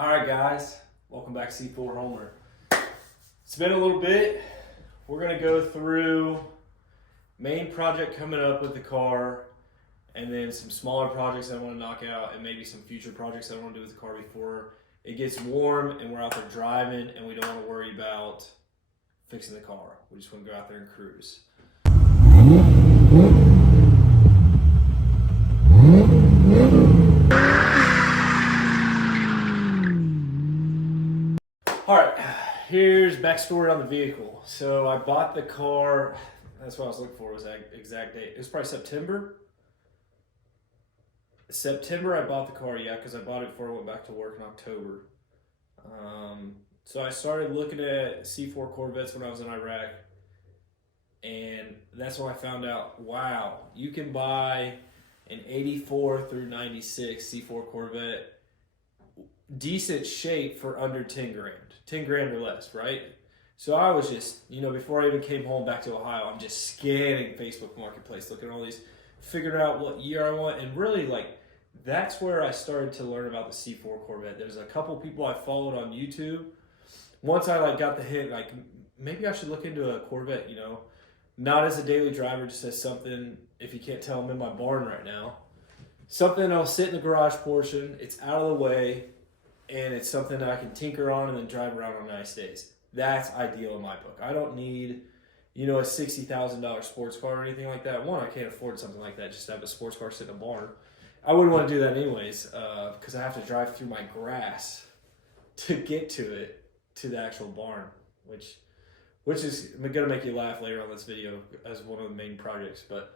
All right, guys, welcome back to C4 Homer. It's been a little bit. We're gonna go through main project coming up with the car, and then some smaller projects I want to knock out, and maybe some future projects I want to do with the car before it gets warm and we're out there driving and we don't want to worry about fixing the car. We just want to go out there and cruise. All right, here's backstory on the vehicle. So I bought the car, that's what I was looking for, was that exact date. It was probably September. September I bought the car, yeah, because I bought it before I went back to work in October. So I started looking at C4 Corvettes when I was in Iraq, and that's when I found out, wow, you can buy an 84 through 96 C4 Corvette, decent shape for under 10 grand. 10 grand or less, right? So I was just, before I even came home back to Ohio, I'm just scanning Facebook Marketplace, looking at all these, figuring out what year I want, and really, that's where I started to learn about the C4 Corvette. There's a couple people I followed on YouTube. Once I got the hint, maybe I should look into a Corvette, not as a daily driver, just as something, if you can't tell, I'm in my barn right now. Something I'll sit in the garage portion, it's out of the way, and it's something that I can tinker on and then drive around on nice days. That's ideal in my book. I don't need, a $60,000 sports car or anything like that. One, I can't afford something like that, just to have a sports car sit in a barn. I wouldn't want to do that anyways, because I have to drive through my grass to get to the actual barn, which is going to make you laugh later on this video as one of the main projects. But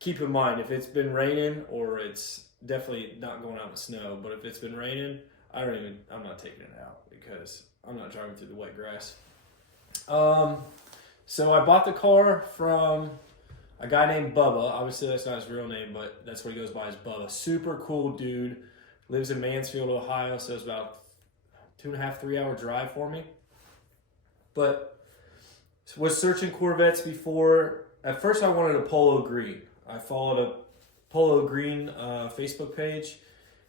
keep in mind, if it's been raining, or it's definitely not going out in the snow, but if it's been raining, I'm not taking it out because I'm not driving through the wet grass. So I bought the car from a guy named Bubba. Obviously, that's not his real name, but that's what he goes by, as Bubba. Super cool dude. Lives in Mansfield, Ohio, so it's about 2.5, 3 hour drive for me. But was searching Corvettes before. At first, I wanted a Polo Green. I followed a Polo Green Facebook page,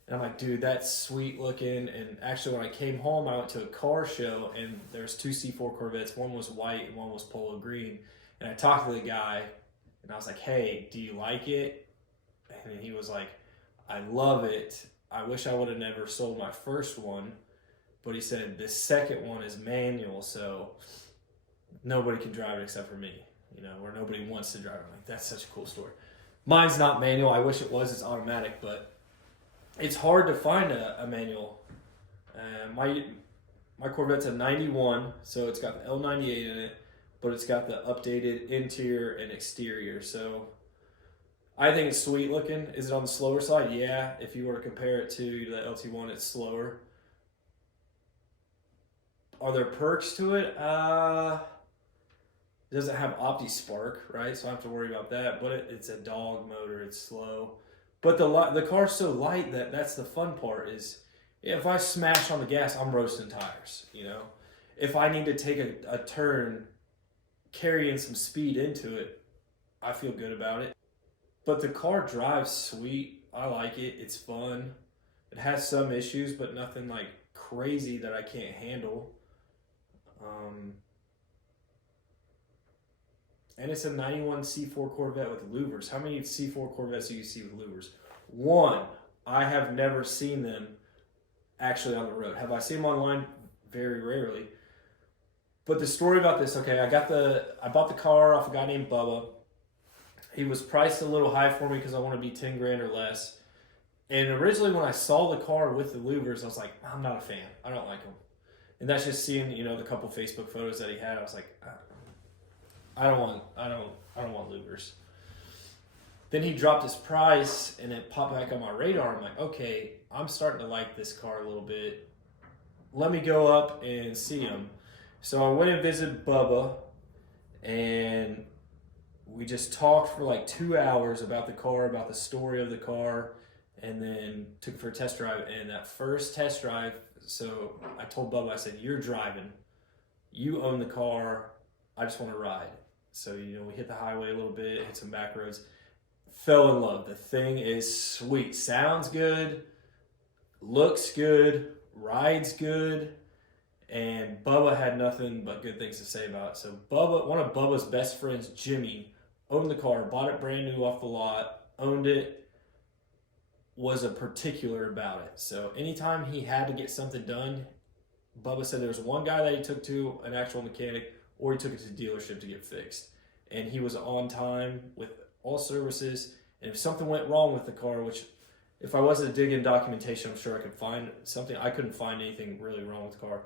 and I'm like, dude, that's sweet looking. And actually, when I came home, I went to a car show, and there's two C4 Corvettes. One was white and one was Polo Green. And I talked to the guy, and I was like, hey, do you like it? And he was like, I love it. I wish I would have never sold my first one. But he said the second one is manual, so nobody can drive it except for me, or nobody wants to drive it. I'm like, that's such a cool story. Mine's not manual. I wish it was. It's automatic, but it's hard to find a manual. My Corvette's a 91, so it's got the L98 in it, but it's got the updated interior and exterior. So I think it's sweet looking. Is it on the slower side? Yeah. If you were to compare it to the LT1, it's slower. Are there perks to it? It doesn't have OptiSpark, right? So I don't have to worry about that. But it's a dog motor. It's slow. But the car's so light that's the fun part is, if I smash on the gas, I'm roasting tires, If I need to take a turn carrying some speed into it, I feel good about it. But the car drives sweet. I like it. It's fun. It has some issues, but nothing crazy that I can't handle. And it's a 91 C4 Corvette with louvers. How many C4 Corvettes do you see with louvers? One. I have never seen them actually on the road. Have I seen them online? Very rarely. But the story about this, okay, I bought the car off a guy named Bubba. He was priced a little high for me because I want to be 10 grand or less. And originally when I saw the car with the louvers, I was like, I'm not a fan. I don't like them. And that's just seeing, the couple Facebook photos that he had. I was like, I don't want louvers. Then he dropped his price, and it popped back on my radar. I'm like, okay, I'm starting to like this car a little bit. Let me go up and see him. So I went and visited Bubba, and we just talked for 2 hours about the car, about the story of the car, and then took it for a test drive. And that first test drive, so I told Bubba, I said, you're driving. You own the car. I just want to ride. So, we hit the highway a little bit, hit some back roads. Fell in love. The thing is sweet. Sounds good. Looks good. rides good, and Bubba had nothing but good things to say about it. So one of Bubba's best friends, Jimmy, owned the car, bought it brand new off the lot, owned it, was a particular about it. So anytime he had to get something done, Bubba said there was one guy that he took to an actual mechanic, or he took it to the dealership to get fixed. And he was on time with all services. And if something went wrong with the car, which if I wasn't digging documentation, I'm sure I could find something. I couldn't find anything really wrong with the car.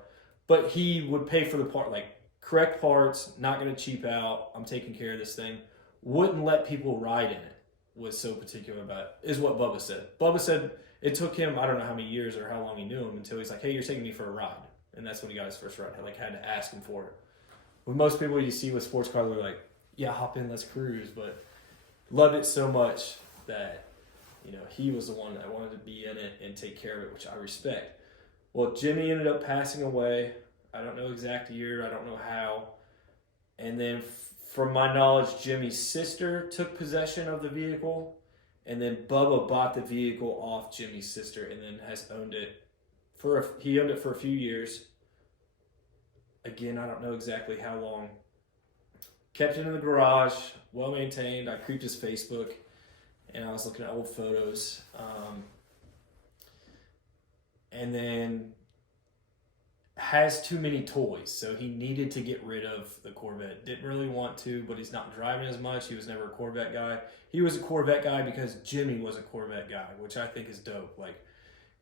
But he would pay for the part, like correct parts, not going to cheap out. I'm taking care of this thing. Wouldn't let people ride in it. Was so particular about it, is what Bubba said. Bubba said it took him, I don't know how many years or how long he knew him, until he's like, hey, you're taking me for a ride. And that's when he got his first ride. I had to ask him for it. With most people you see with sports cars, they're like, yeah, hop in, let's cruise. But loved it so much that, he was the one that wanted to be in it and take care of it, which I respect. Well, Jimmy ended up passing away. I don't know exact year. I don't know how. And then from my knowledge, Jimmy's sister took possession of the vehicle, and then Bubba bought the vehicle off Jimmy's sister and then has owned it. He owned it for a few years. Again, I don't know exactly how long. Kept it in the garage, well maintained. I creeped his Facebook, and I was looking at old photos. And then has too many toys, so he needed to get rid of the Corvette. Didn't really want to, but he's not driving as much. He was never a Corvette guy. He was a Corvette guy because Jimmy was a Corvette guy, which I think is dope. Like,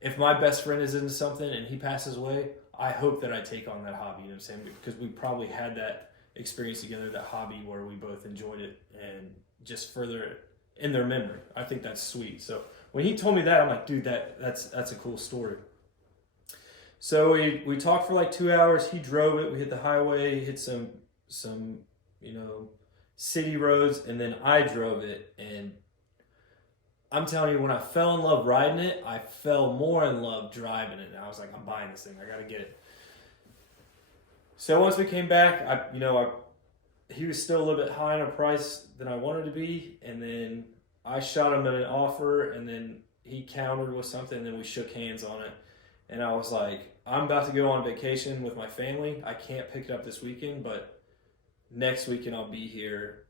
if my best friend is into something and he passes away, I hope that I take on that hobby, you know what I'm saying? Because we probably had that experience together, that hobby where we both enjoyed it and just further in their memory. I think that's sweet. So when he told me that, I'm like, dude, that's a cool story. So we talked for like 2 hours. He drove it. We hit the highway, hit some city roads, and then I drove it. And I'm telling you, when I fell in love riding it, I fell more in love driving it. And I was like, I'm buying this thing. I got to get it. So once we came back, he was still a little bit higher in a price than I wanted to be. And then I shot him an offer, and then he countered with something, and then we shook hands on it. And I was like, I'm about to go on vacation with my family. I can't pick it up this weekend, but next weekend I'll be here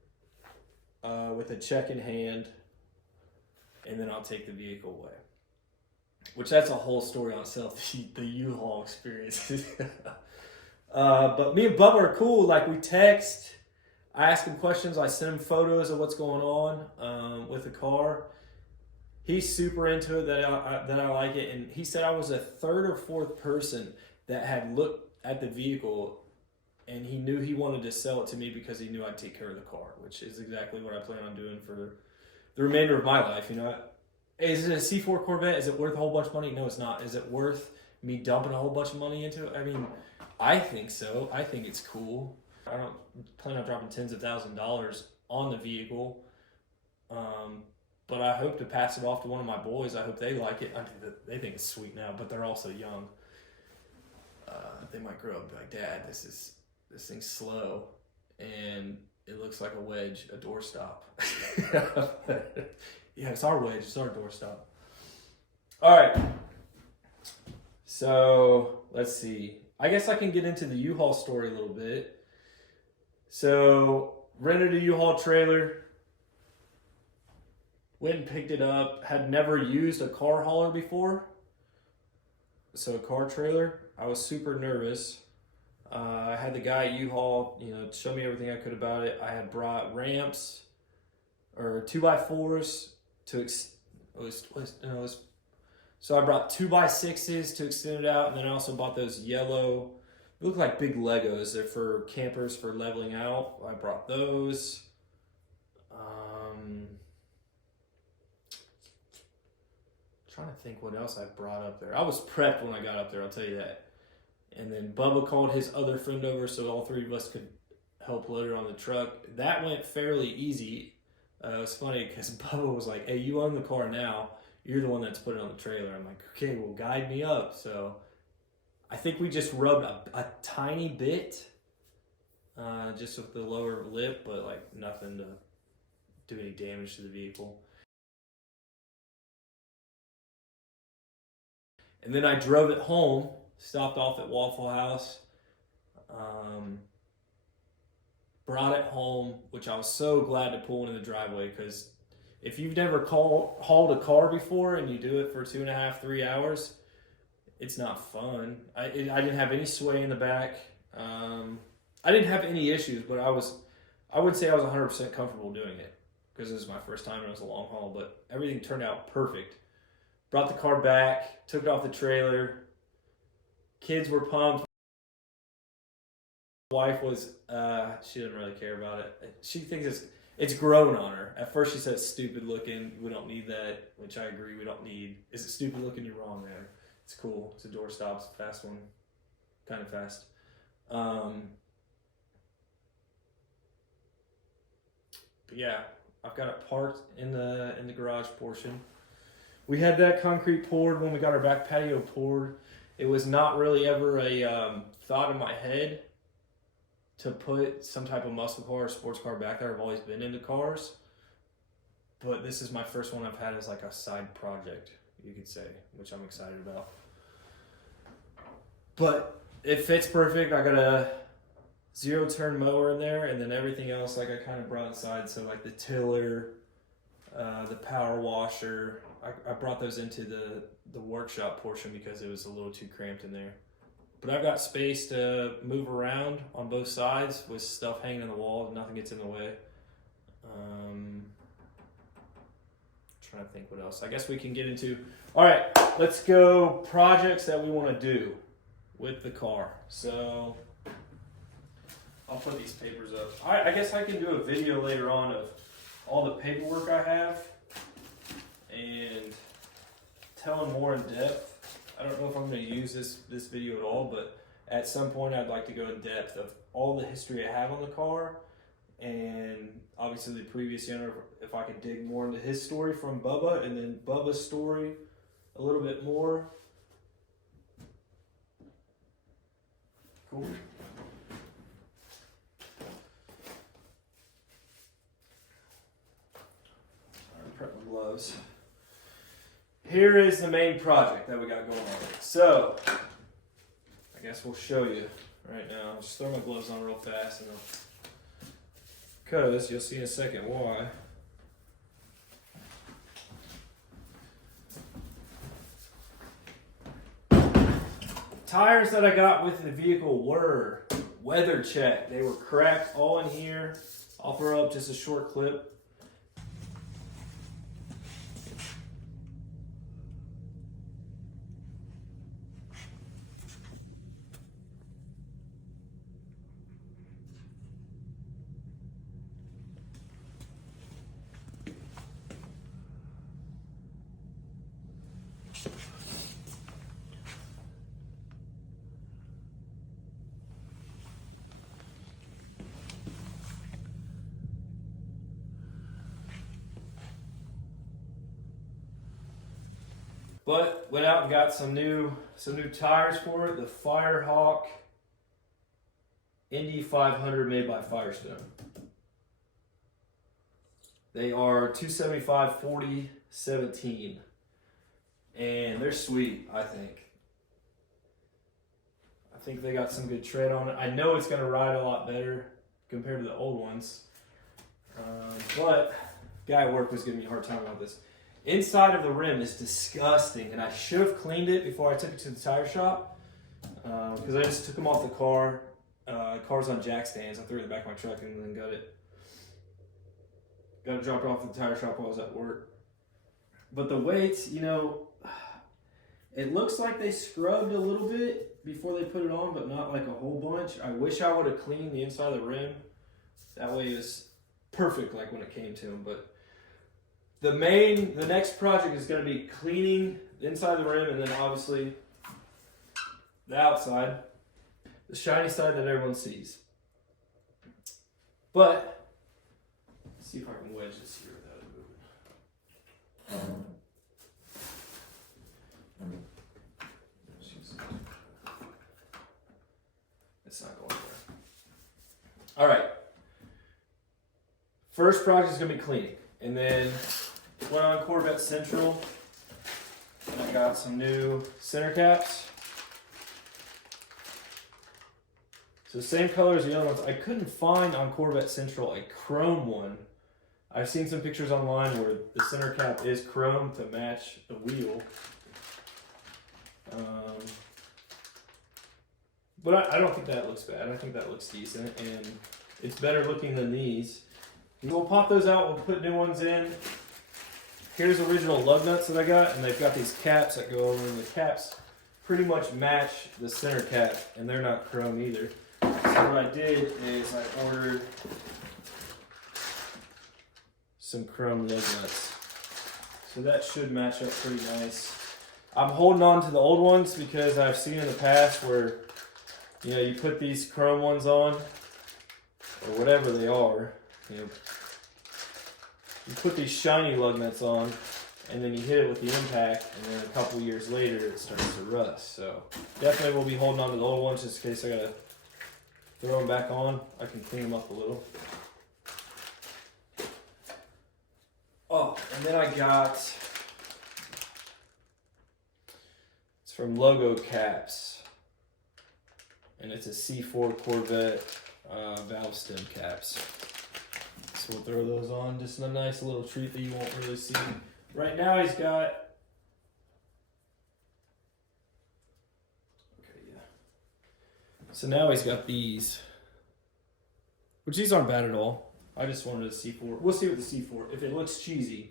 with a check in hand, and then I'll take the vehicle away. Which that's a whole story on itself, the U-Haul experience. But me and Bubba are cool. Like, we text. I ask him questions. I send him photos of what's going on with the car. He's super into it, that I like it. And he said I was a third or fourth person that had looked at the vehicle, and he knew he wanted to sell it to me because he knew I'd take care of the car, which is exactly what I plan on doing for the remainder of my life. Is it a C4 Corvette? Is it worth a whole bunch of money? No, it's not. Is it worth me dumping a whole bunch of money into it? I mean, I think so. I think it's cool. I don't plan on dropping tens of thousands of dollars on the vehicle. But I hope to pass it off to one of my boys. I hope they like it. I mean, they think it's sweet now, but they're also young. They might grow up and be like, Dad, this thing's slow, and it looks like a wedge, a doorstop. Yeah, it's our wedge. It's our doorstop. All right. So let's see. I guess I can get into the U-Haul story a little bit. So rented a U-Haul trailer. Went and picked it up. Had never used a car hauler before. So a car trailer. I was super nervous. I had the guy at U-Haul, show me everything I could about it. I had brought ramps or 2x4s so I brought 2x6s to extend it out, and then I also bought those yellow, they look like big Legos. They're for campers for leveling out. I brought those. Trying to think what else I brought up there. I was prepped when I got up there, I'll tell you that. And then Bubba called his other friend over so all three of us could help load it on the truck. That went fairly easy. It was funny because Bubba was like, hey, you own the car now. You're the one that's put it on the trailer. I'm like, okay, well, guide me up. So I think we just rubbed a tiny bit, just with the lower lip, but like nothing to do any damage to the vehicle. And then I drove it home, stopped off at Waffle House, brought it home, which I was so glad to pull into the driveway, because if you've never hauled a car before and you do it for 2.5, 3 hours, it's not fun. I didn't have any sway in the back. I didn't have any issues, but I would say I was 100% comfortable doing it, because this is my first time and it was a long haul, but everything turned out perfect. Brought the car back, took it off the trailer. Kids were pumped. Wife was, she didn't really care about it. She thinks it's grown on her. At first she said it's stupid looking. We don't need that, which I agree we don't need. Is it stupid looking? You're wrong, man. It's cool. It's a door stop. It's a fast one. Kind of fast. But yeah, I've got it parked in the garage portion. We had that concrete poured when we got our back patio poured. It was not really ever a thought in my head to put some type of muscle car or sports car back there. I've always been into cars, but this is my first one I've had as like a side project, you could say, which I'm excited about. But it fits perfect. I got a 0-turn mower in there, and then everything else like I kind of brought inside. So like the tiller, the power washer, I brought those into the workshop portion because it was a little too cramped in there. But I've got space to move around on both sides with stuff hanging on the wall. Nothing gets in the way. Trying to think what else. I guess we can get into. All right, let's go projects that we want to do with the car. So I'll put these papers up. I guess I can do a video later on of all the paperwork I have and tell them more in depth. I don't know if I'm going to use this video at all, but at some point I'd like to go in depth of all the history I have on the car, and obviously the previous owner, if I could dig more into his story from Bubba, and then Bubba's story a little bit more. Cool. Sorry, prep my gloves. Here is the main project that we got going on. So, I guess we'll show you right now. I'll just throw my gloves on real fast, and because you'll see in a second why. Tires that I got with the vehicle were weather checked. They were cracked all in here. I'll throw up just a short clip. But went out and got some new tires for it. The Firehawk Indy 500 made by Firestone. They are 275/40/17, and they're sweet. I think they got some good tread on it. I know it's gonna ride a lot better compared to the old ones. But guy at work was giving me a hard time about this. Inside of the rim is disgusting, and I should have cleaned it before I took it to the tire shop, because I just took them off the car. Car's on jack stands. I threw it in the back of my truck and then got it dropped off at the tire shop while I was at work. But the weights, you know, it looks like they scrubbed a little bit before they put it on, but not like a whole bunch. I wish I would have cleaned the inside of the rim. That way it was perfect, like when it came to them. But the next project is going to be cleaning the inside of the rim, and then obviously the outside, the shiny side that everyone sees. But let's see if I can wedge this here without it moving. It's not going there. All right. First project is going to be cleaning, and then went on Corvette Central, and I got some new center caps. So same color as the other ones. I couldn't find on Corvette Central a chrome one. I've seen some pictures online where the center cap is chrome to match the wheel. But I don't think that looks bad. I think that looks decent, and it's better looking than these. We'll pop those out, we'll put new ones in. Here's original lug nuts that I got, and they've got these caps that go over, and the caps pretty much match the center cap, and they're not chrome either. So what I did is I ordered some chrome lug nuts. So that should match up pretty nice. I'm holding on to the old ones because I've seen in the past where, you know, you put these chrome ones on, or whatever they are, you know, you put these shiny lug nuts on, and then you hit it with the impact, and then a couple years later it starts to rust. So definitely we'll be holding on to the old ones just in case I gotta throw them back on. I can clean them up a little. Oh, and then I got, it's from Logo Caps, and it's a C4 Corvette valve stem caps. So we'll throw those on, just a nice little treat that you won't really see. Right now he's got, okay, yeah. So now he's got these, which these aren't bad at all. I just wanted a C4. We'll see with the C4. If it looks cheesy,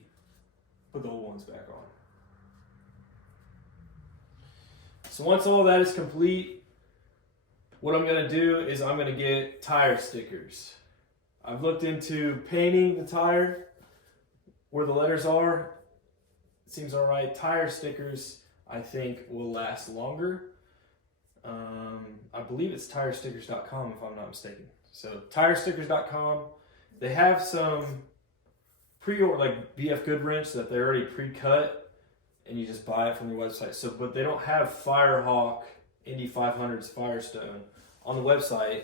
put the old ones back on. So once all that is complete, what I'm gonna do is I'm gonna get tire stickers. I've looked into painting the tire where the letters are. It seems all right. Tire stickers, I think, will last longer. I believe it's tirestickers.com if I'm not mistaken. So tirestickers.com, they have some pre-order, like BF Goodwrench, that they're already pre-cut, and you just buy it from their website. So, but they don't have Firehawk Indy 500's Firestone on the website.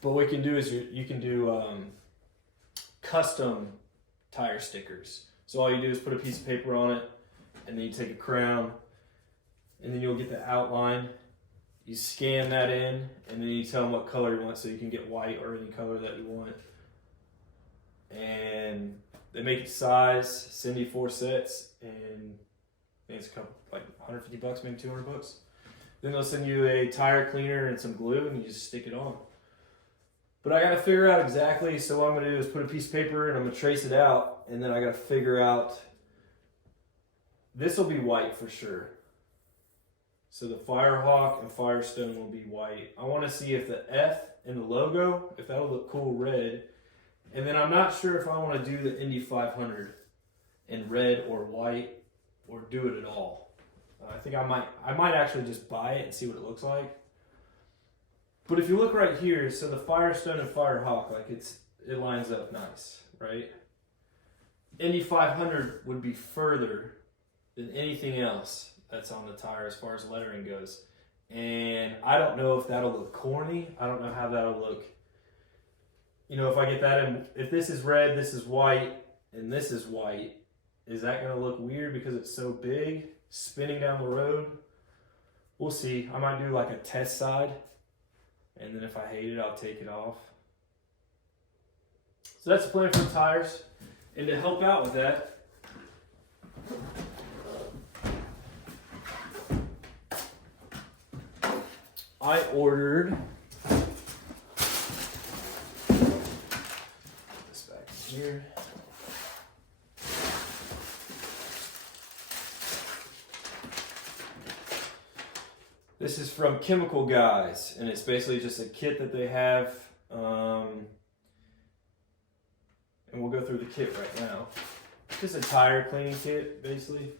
But what you can do is you can do custom tire stickers. So all you do is put a piece of paper on it, and then you take a crown, and then you'll get the outline. You scan that in, and then you tell them what color you want, so you can get white or any color that you want. And they make it size, send you 4 sets, and I think it's a couple, like $150, maybe $200. Then they'll send you a tire cleaner and some glue, and you just stick it on. But I got to figure out exactly, so what I'm going to do is put a piece of paper and I'm going to trace it out, and then I got to figure out, this will be white for sure. So the Firehawk and Firestone will be white. I want to see if the F in the logo, if that'll look cool red. And then I'm not sure if I want to do the Indy 500 in red or white, or do it at all. I think I might actually just buy it and see what it looks like. But if you look right here, so the Firestone and Firehawk, like it lines up nice, right? Indy 500 would be further than anything else that's on the tire as far as lettering goes. And I don't know if that'll look corny. I don't know how that'll look. You know, if I get that in, if this is red, this is white, and this is white, is that gonna look weird because it's so big, spinning down the road? We'll see. I might do like a test side, and then if I hate it, I'll take it off. So that's the plan for the tires. And to help out with that, I ordered this back here. This is from Chemical Guys, and it's basically just a kit that they have, and we'll go through the kit right now. Just a tire cleaning kit, basically.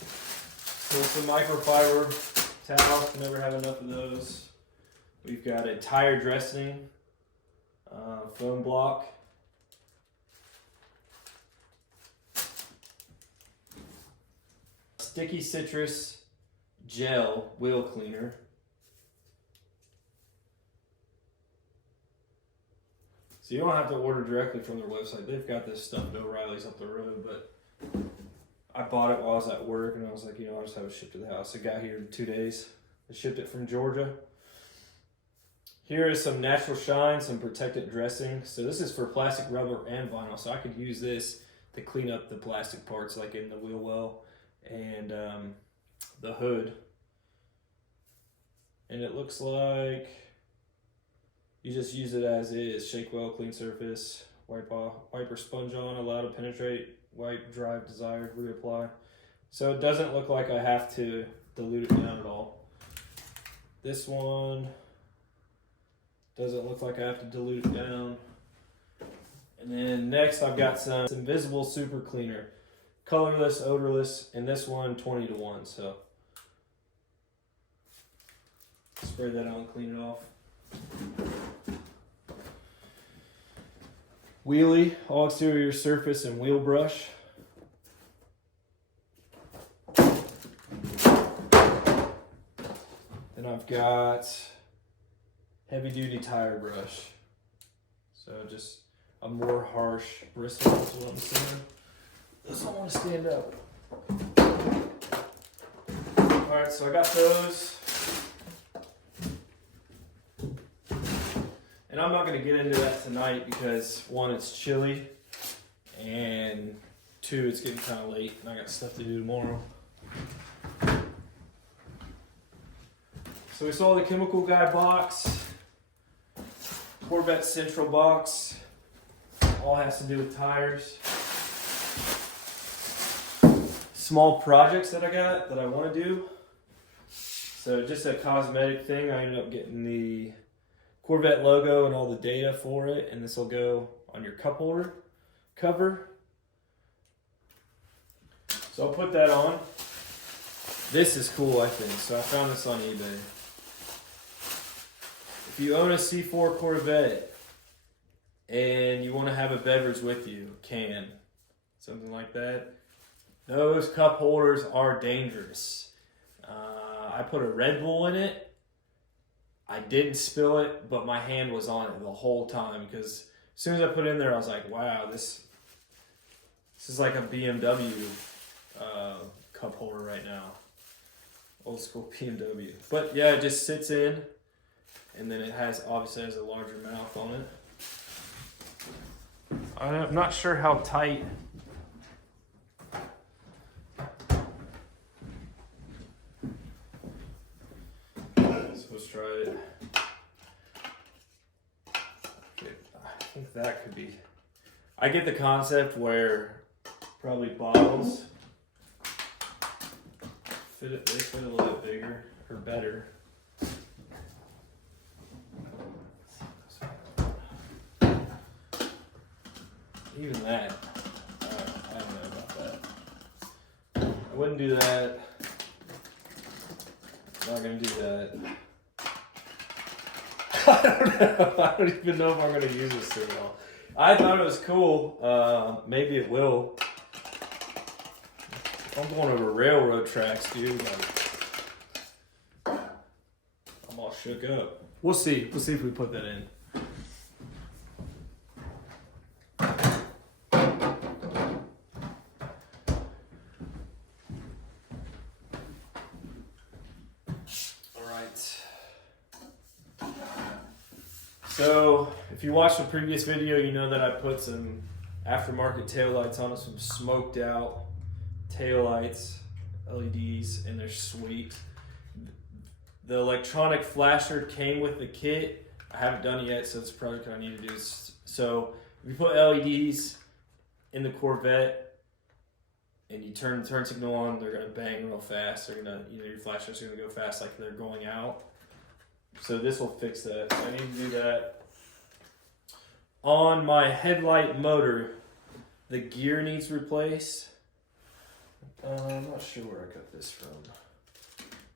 So it's a microfiber towel, can never have enough of those. We've got a tire dressing, foam block. Sticky citrus gel wheel cleaner. So you don't have to order directly from their website. They've got this stuff at O'Reilly's up the road, but I bought it while I was at work, and I was like, I'll just have it shipped to the house. It got here in 2 days. I shipped it from Georgia. Here is some natural shine, some protectant dressing. So this is for plastic, rubber, and vinyl. So I could use this to clean up the plastic parts, like in the wheel well and the hood. And it looks like you just use it as is. Shake well, clean surface, wipe or sponge on, allow to penetrate, wipe, dry, desired, reapply. So it doesn't look like I have to dilute it down at all. This one doesn't look like I have to dilute it down. And then next I've got some Invisible Super Cleaner. Colorless, odorless, and this one 20-to-1. So spray that on, clean it off. Wheelie, all exterior surface and wheel brush. Then I've got heavy duty tire brush. So just a more harsh bristle is what I'm saying. This don't want to stand up. Alright, so I got those. And I'm not going to get into that tonight because 1, it's chilly, and 2, it's getting kind of late and I got stuff to do tomorrow. So we saw the Chemical Guy box, Corvette Central box, all has to do with tires. Small projects that I got that I want to do. So just a cosmetic thing, I ended up getting the Corvette logo and all the data for it, and this will go on your cup holder cover. So I'll put that on. This is cool, I think. So I found this on eBay. If you own a C4 Corvette and you want to have a beverage with you, can, something like that, those cup holders are dangerous. I put a Red Bull in it. I didn't spill it, but my hand was on it the whole time because as soon as I put it in there, I was like, wow, this is like a BMW cup holder right now. Old school BMW. But yeah, it just sits in, and then it obviously has a larger mouth on it. I'm not sure how tight. Let's try it. Okay, I think that could be. I get the concept where probably bottles they fit a little bit bigger or better. Even that, I don't know about that. I wouldn't do that. I'm not gonna do that. I don't know. I don't even know if I'm going to use this too well. I thought it was cool. Maybe it will. If I'm going over railroad tracks, dude, I'm all shook up. We'll see. We'll see if we put that in. So, if you watched the previous video, you know that I put some aftermarket taillights on it, some smoked out taillights, LEDs, and they're sweet. The electronic flasher came with the kit. I haven't done it yet, so it's a project I need to do. So, if you put LEDs in the Corvette and you turn the turn signal on, they're gonna bang real fast. They're gonna, your flashers are gonna go fast like they're going out. So this will fix that. I need to do that. On my headlight motor, the gear needs replaced. I'm not sure where I got this from.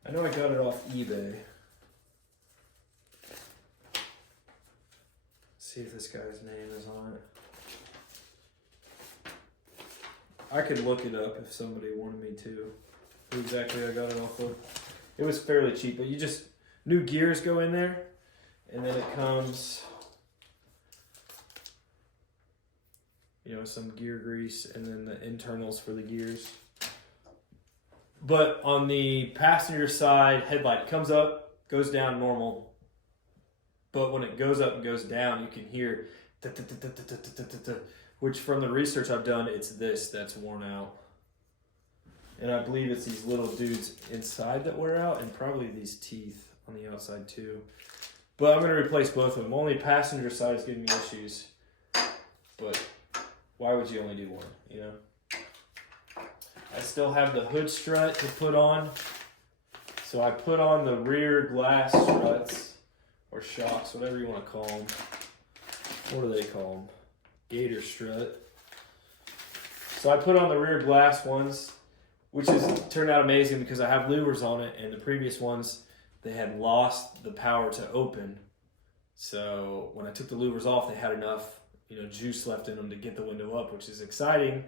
I know I got it off eBay. Let's see if this guy's name is on it. I could look it up if somebody wanted me to. Who exactly I got it off of. It was fairly cheap, but new gears go in there, and then it comes, some gear grease, and then the internals for the gears. But on the passenger side, headlight comes up, goes down normal. But when it goes up and goes down, you can hear, which from the research I've done, it's this that's worn out. And I believe it's these little dudes inside that wear out, and probably these teeth on the outside too. But I'm going to replace both of them. Only passenger side is giving me issues. But why would you only do one, you know? I still have the hood strut to put on. So I put on the rear glass struts, or shocks, whatever you want to call them. What do they call them? Gator strut. So I put on the rear glass ones, which has turned out amazing because I have louvers on it, and the previous ones, they had lost the power to open. So when I took the louvers off, they had enough, juice left in them to get the window up, which is exciting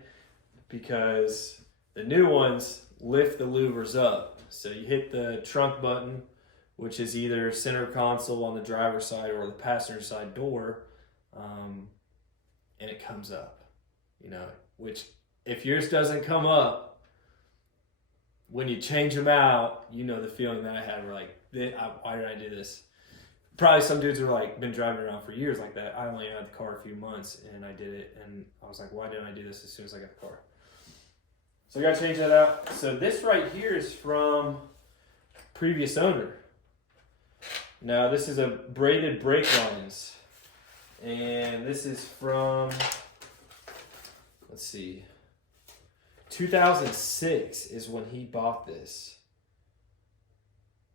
because the new ones lift the louvers up. So you hit the trunk button, which is either center console on the driver's side or the passenger side door, and it comes up, which if yours doesn't come up, when you change them out, the feeling that I had, like, why did I do this? Probably some dudes are like, been driving around for years like that. I only had the car a few months and I did it, and I was like, why didn't I do this as soon as I got the car? So I got to change that out. So this right here is from previous owner. Now this is a braided brake lines, and this is from, let's see, 2006 is when he bought this.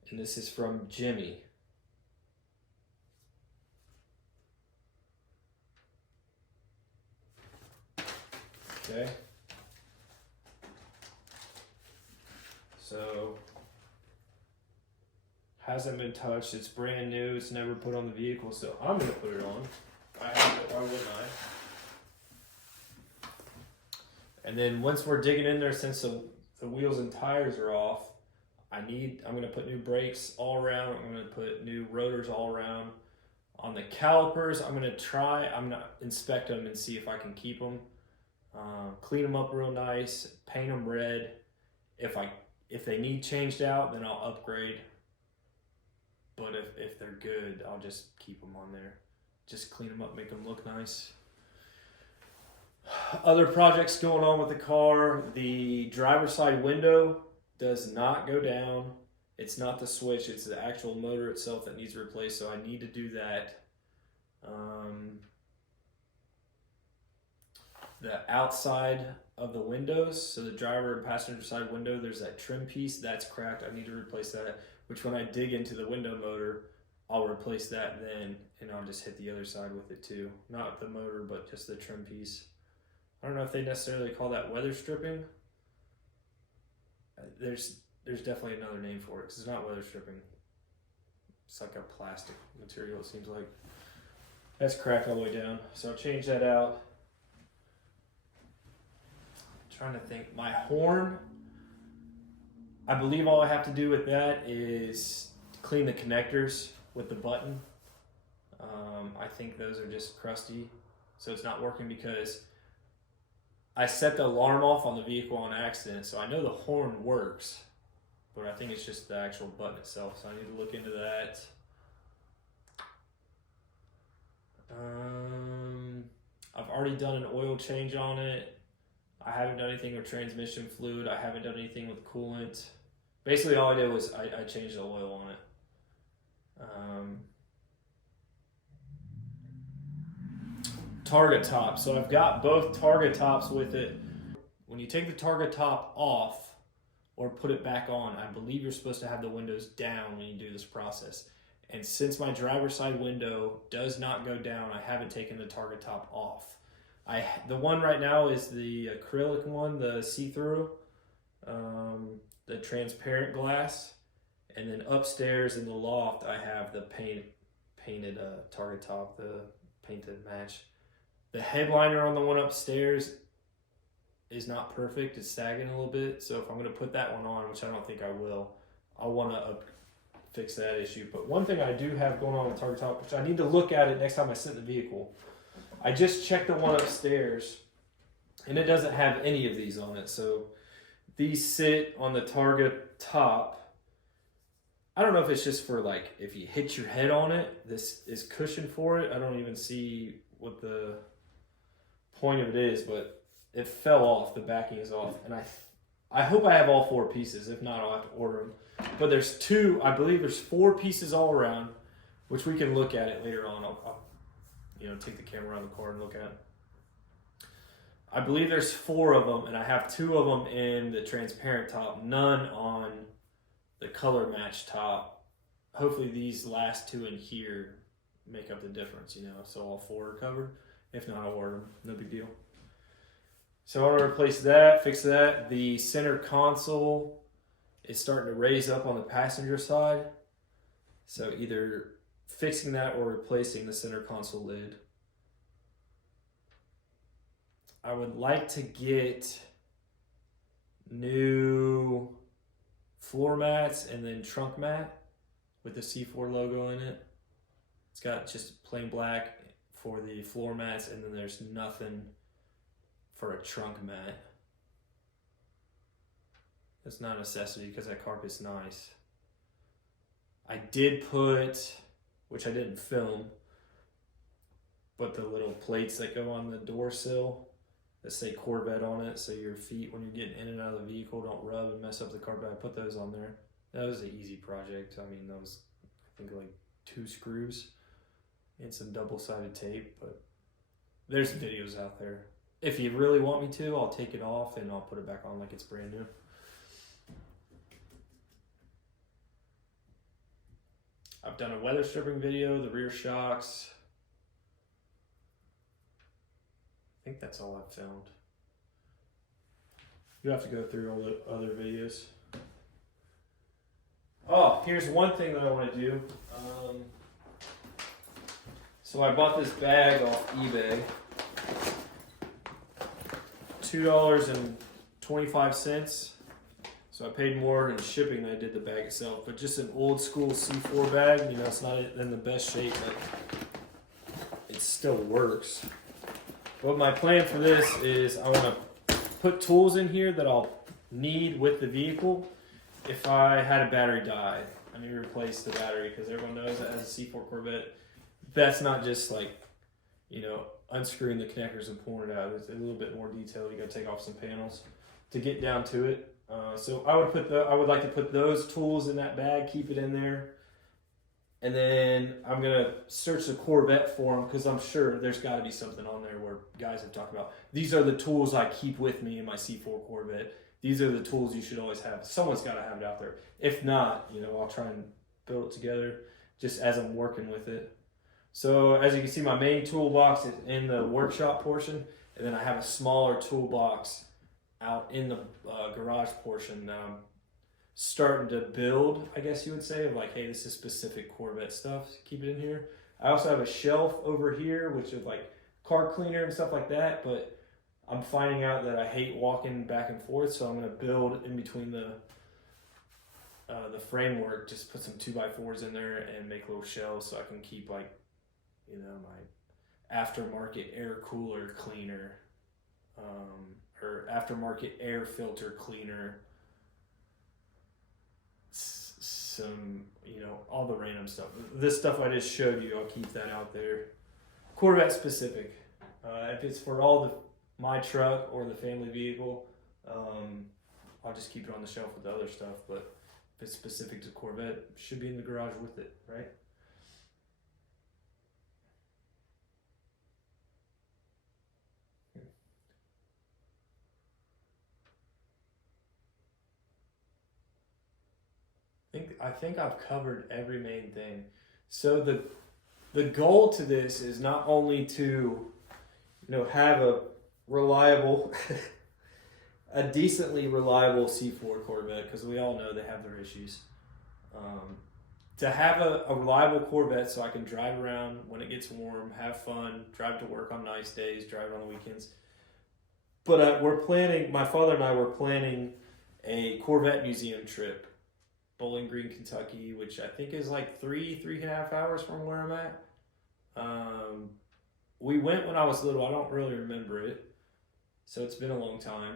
And this is from Jimmy. Okay. So, hasn't been touched. It's brand new. It's never put on the vehicle, so I'm going to put it on. I have it. Why wouldn't I? And then once we're digging in there, since the wheels and tires are off, I'm going to put new brakes all around. I'm going to put new rotors all around. On the calipers, I'm going to inspect them and see if I can keep them. Clean them up real nice, paint them red. If they need changed out, then I'll upgrade. But if they're good, I'll just keep them on there. Just clean them up, make them look nice. Other projects going on with the car. The driver's side window does not go down. It's not the switch, it's the actual motor itself that needs replaced, so I need to do that. The outside of the windows, so the driver and passenger side window, there's that trim piece that's cracked. I need to replace that, which when I dig into the window motor, I'll replace that then, and I'll just hit the other side with it too. Not the motor, but just the trim piece. I don't know if they necessarily call that weather stripping. There's definitely another name for it, because it's not weather stripping. It's like a plastic material, it seems like. That's cracked all the way down, so I'll change that out. Trying to think. My horn, I believe all I have to do with that is clean the connectors with the button. I think those are just crusty, so it's not working because I set the alarm off on the vehicle on accident, so I know the horn works, but I think it's just the actual button itself, so I need to look into that. I've already done an oil change on it. I haven't done anything with transmission fluid. I haven't done anything with coolant. Basically, all I did was I changed the oil on it. Target top. So I've got both target tops with it. When you take the target top off or put it back on, I believe you're supposed to have the windows down when you do this process. And since my driver's side window does not go down, I haven't taken the target top off. The one right now is the acrylic one, the see-through, the transparent glass, and then upstairs in the loft I have the painted target top, the painted match. The headliner on the one upstairs is not perfect; it's sagging a little bit. So if I'm going to put that one on, which I don't think I will, I'll want to fix that issue. But one thing I do have going on with target top, which I need to look at it next time I sit in the vehicle. I just checked the one upstairs, and it doesn't have any of these on it. So These sit on the Targa top. I don't know if it's just for like if you hit your head on it, this is cushion for it. I don't even see what the point of it is, but it fell off. The backing is off, and I hope I have all 4 pieces. If not, I'll have to order them. But there's 2. I believe there's 4 pieces all around, which we can look at it later on. I'll take the camera around the car and look at it. I believe there's 4 of them, and I have 2 of them in the transparent top, none on the color match top. Hopefully these last 2 in here make up the difference, so all 4 are covered. If not, I'll order them, no big deal. So I want to replace that, fix that. The center console is starting to raise up on the passenger side. So either fixing that or replacing the center console lid. I would like to get new floor mats and then trunk mat with the C4 logo in it. It's got just plain black for the floor mats, and then there's nothing for a trunk mat. It's not a necessity because that carpet's nice. I did put, which I didn't film, but the little plates that go on the door sill that say Corvette on it, so your feet when you're getting in and out of the vehicle don't rub and mess up the carpet. I put those on there. That was an easy project. I mean, that was, I think, like 2 screws and some double-sided tape, but there's videos out there. If you really want me to, I'll take it off and I'll put it back on like it's brand new. I've done a weather stripping video, the rear shocks. I think that's all I've filmed. You have to go through all the other videos. Oh, here's one thing that I want to do. So I bought this bag off eBay. $2.25. So I paid more in shipping than I did the bag itself. But just an old school C4 bag. It's not in the best shape, but it still works. But my plan for this is I want to put tools in here that I'll need with the vehicle if I had a battery die. I need to replace the battery because everyone knows that as a C4 Corvette, that's not just like, unscrewing the connectors and pulling it out. It's a little bit more detailed. You got to take off some panels to get down to it. So I would like to put those tools in that bag, keep it in there. And then I'm going to search the Corvette forum because I'm sure there's got to be something on there where guys have talked about, these are the tools I keep with me in my C4 Corvette. These are the tools you should always have. Someone's got to have it out there. If not, I'll try and build it together just as I'm working with it. So as you can see, my main toolbox is in the workshop portion, and then I have a smaller toolbox out in the garage portion that I'm starting to build, I guess you would say, of like, hey, this is specific Corvette stuff, keep it in here. I also have a shelf over here, which is like car cleaner and stuff like that, but I'm finding out that I hate walking back and forth, so I'm going to build in between the framework, just put some 2x4s in there and make little shelves so I can keep my aftermarket air cooler cleaner, or aftermarket air filter cleaner, some, all the random stuff. This stuff I just showed you, I'll keep that out there. Corvette specific. If it's for my truck or the family vehicle, I'll just keep it on the shelf with the other stuff. But if it's specific to Corvette, it should be in the garage with it, right? I think I've covered every main thing. So the goal to this is not only to, have a reliable, a decently reliable C4 Corvette, because we all know they have their issues. To have a reliable Corvette so I can drive around when it gets warm, have fun, drive to work on nice days, drive on the weekends. But my father and I were planning a Corvette museum trip. Bowling Green, Kentucky, which I think is like 3.5 hours from where I'm at. We went when I was little. I don't really remember it. So it's been a long time.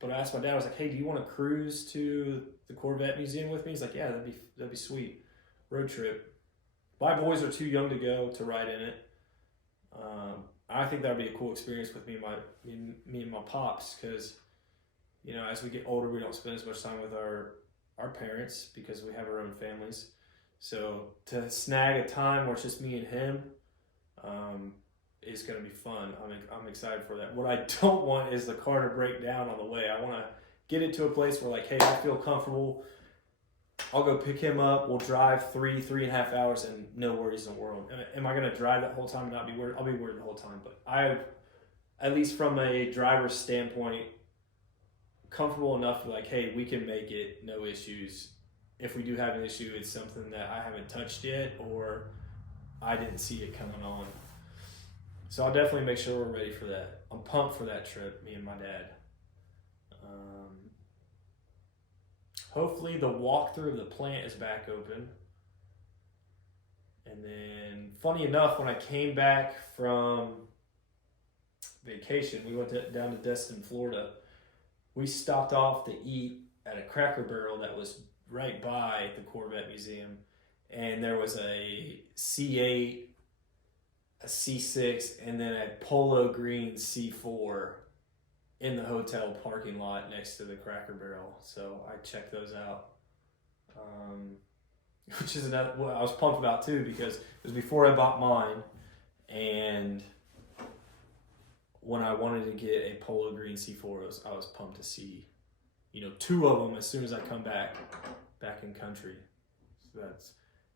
But I asked my dad, I was like, hey, do you want to cruise to the Corvette Museum with me? He's like, yeah, that'd be sweet. Road trip. My boys are too young to go to ride in it. I think that'd be a cool experience with me and my pops, because, you know, as we get older, we don't spend as much time with our parents because we have our own families. So to snag a time where it's just me and him is going to be fun. I'm excited for that. What I don't want is the car to break down on the way. I want to get it to a place where, like, hey, I feel comfortable. I'll go pick him up. We'll drive 3.5 hours and no worries in the world. Am I going to drive that whole time and not be worried? I'll be worried the whole time. But at least from a driver's standpoint, comfortable enough to, like, hey, we can make it, no issues. If we do have an issue, it's something that I haven't touched yet or I didn't see it coming on. So I'll definitely make sure we're ready for that. I'm pumped for that trip, me and my dad. Hopefully the walkthrough of the plant is back open. And then, funny enough, when I came back from vacation, we went down to Destin, Florida. We stopped off to eat at a Cracker Barrel that was right by the Corvette Museum. And there was a C8, a C6, and then a polo green C4 in the hotel parking lot next to the Cracker Barrel. So I checked those out. Which is another, what I was pumped about too, because it was before I bought mine. And when I wanted to get a polo green C4, I was pumped to see, you know, 2 of them as soon as I come back in country. So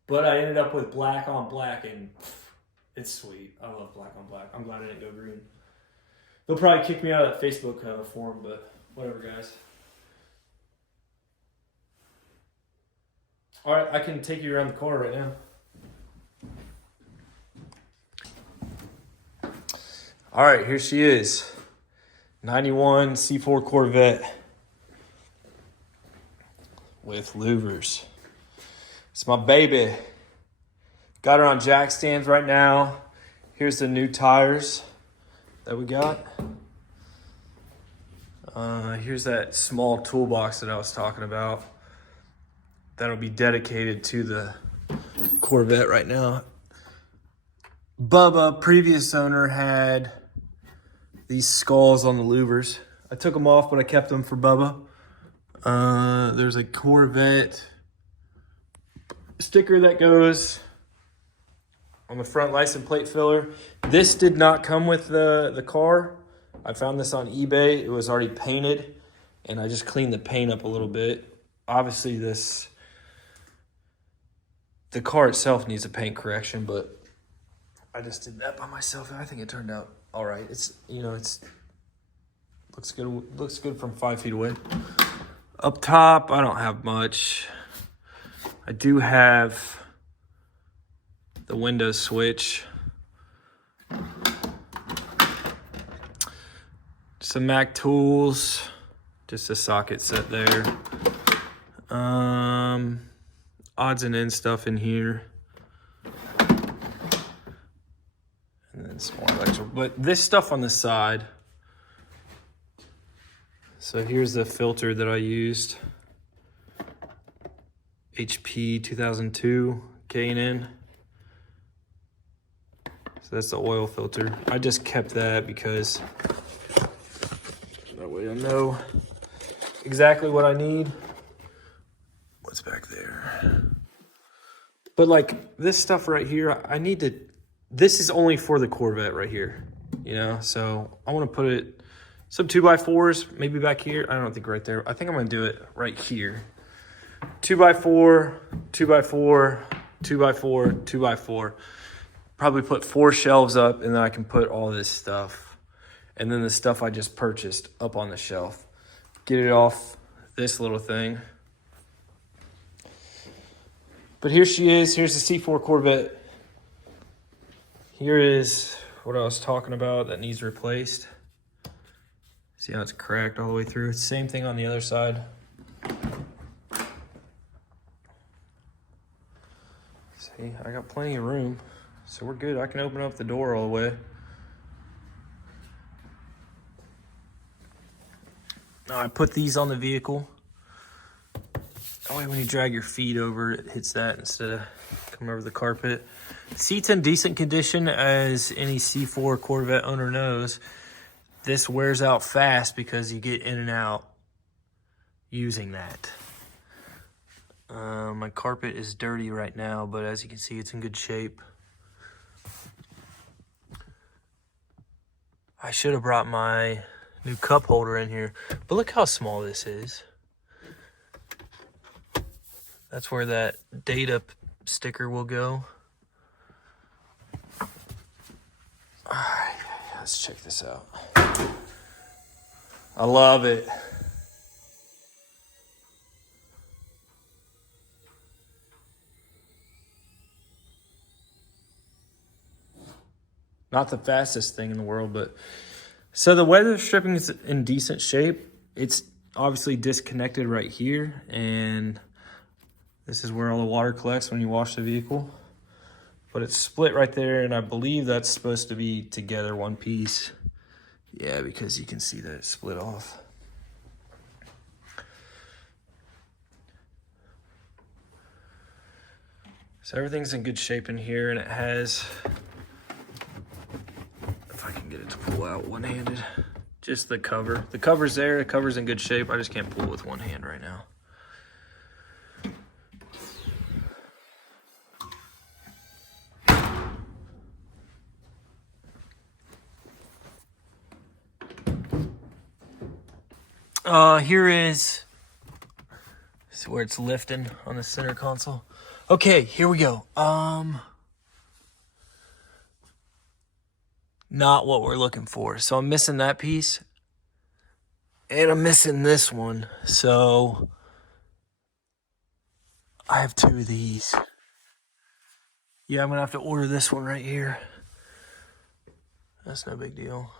but I ended up with black on black, and it's sweet. I love black on black. I'm glad I didn't go green. They'll probably kick me out of that Facebook forum, but whatever, guys. All right, I can take you around the car right now. All right, here she is. 91 C4 Corvette with louvers. It's my baby. Got her on jack stands right now. Here's the new tires that we got. Here's that small toolbox that I was talking about. That'll be dedicated to the Corvette right now. Bubba, previous owner, had these skulls on the louvers. I took them off, but I kept them for Bubba. There's a Corvette sticker that goes on the front license plate filler. This did not come with the car. I found this on eBay. It was already painted, and I just cleaned the paint up a little bit. Obviously, the car itself needs a paint correction, but I just did that by myself, and I think it turned out all right. It's, you know, looks good. Looks good from 5 feet away. Up top, I don't have much. I do have the window switch. Some Mac tools. Just a socket set there. Odds and ends stuff in here. And then some more electrical. But this stuff on the side. So here's the filter that I used. HP 2002 K&N. So that's the oil filter. I just kept that because that way I know exactly what I need. What's back there? But like this stuff right here, this is only for the Corvette right here, you know? So I want to put some 2x4s maybe back here. I don't think right there. I think I'm going to do it right here. 2x4, 2x4, 2x4, 2x4. Probably put 4 shelves up, and then I can put all this stuff. And then the stuff I just purchased up on the shelf. Get it off this little thing. But here she is. Here's the C4 Corvette. Here is what I was talking about that needs replaced. See how it's cracked all the way through? Same thing on the other side. See, I got plenty of room, so we're good. I can open up the door all the way. I put these on the vehicle. That way when you drag your feet over, it hits that instead of coming over the carpet. Seat's in decent condition, as any C4 Corvette owner knows. This wears out fast because you get in and out using that. My carpet is dirty right now, but as you can see, it's in good shape. I should have brought my new cup holder in here, but look how small this is. That's where that data sticker will go. All right, let's check this out. I love it. Not the fastest thing in the world, but so the weather stripping is in decent shape. It's obviously disconnected right here, and this is where all the water collects when you wash the vehicle. But it's split right there, and I believe that's supposed to be together one piece. Yeah, because you can see that it's split off. So everything's in good shape in here, and it has, if I can get it to pull out one-handed, just the cover. The cover's there, the cover's in good shape. I just can't pull it with one hand right now. Here is where it's lifting on the center console. Okay, here we go. Not what we're looking for. So I'm missing that piece, and I'm missing this one. So I have two of these. Yeah, I'm gonna have to order this one right here. That's no big deal.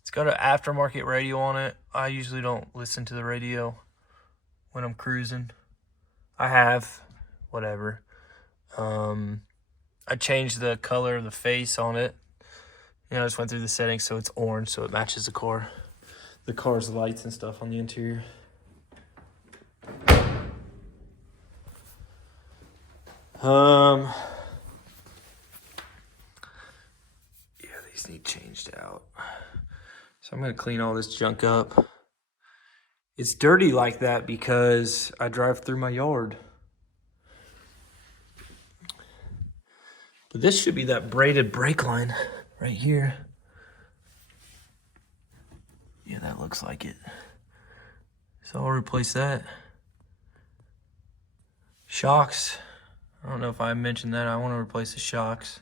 It's got an aftermarket radio on it. I usually don't listen to the radio when I'm cruising. I have, whatever. I changed the color of the face on it. You know, I just went through the settings so it's orange, so it matches the car. The car's lights and stuff on the interior. Yeah, these need changed out. So I'm gonna clean all this junk up. It's dirty like that because I drive through my yard. But this should be that braided brake line right here. Yeah, that looks like it. So I'll replace that. Shocks. I don't know if I mentioned that. I want to replace the shocks.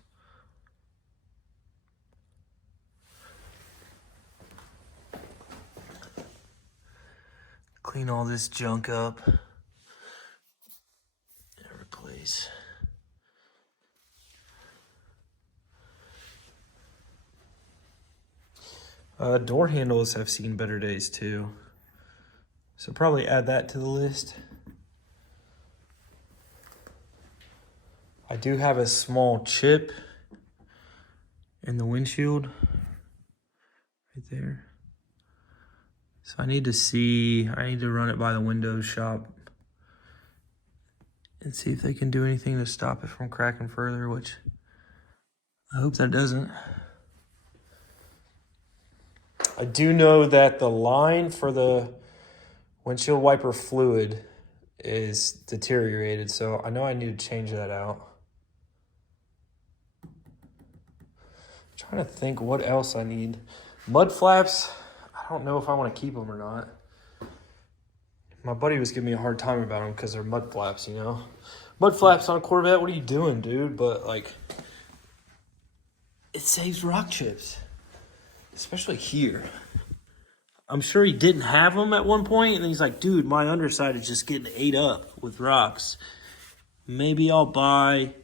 Clean all this junk up. And replace. Door handles have seen better days too. So probably add that to the list. I do have a small chip in the windshield right there. So I need to run it by the Windows shop and see if they can do anything to stop it from cracking further, which I hope that doesn't. I do know that the line for the windshield wiper fluid is deteriorated, so I know I need to change that out. I'm trying to think what else I need. Mud flaps, I don't know if I want to keep them or not. My buddy was giving me a hard time about them because they're mud flaps, you know? Mud flaps on a Corvette, what are you doing, dude? But, like, it saves rock chips. Especially here. I'm sure he didn't have them at one point, and he's like, dude, my underside is just getting ate up with rocks. Maybe I'll buy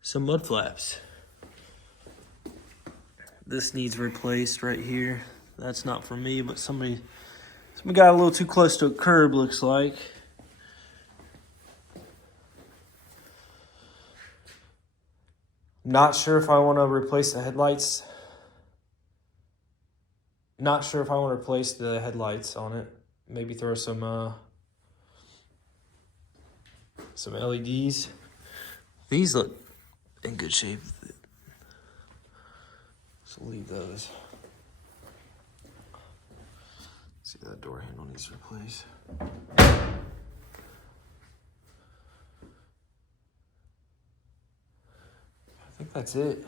some mud flaps. This needs replaced right here. That's not for me, but somebody got a little too close to a curb, looks like. Not sure if I want to replace the headlights. Not sure if I want to replace the headlights on it. Maybe throw some LEDs. These look in good shape. So leave those. See, that door handle needs replaced. I think that's it.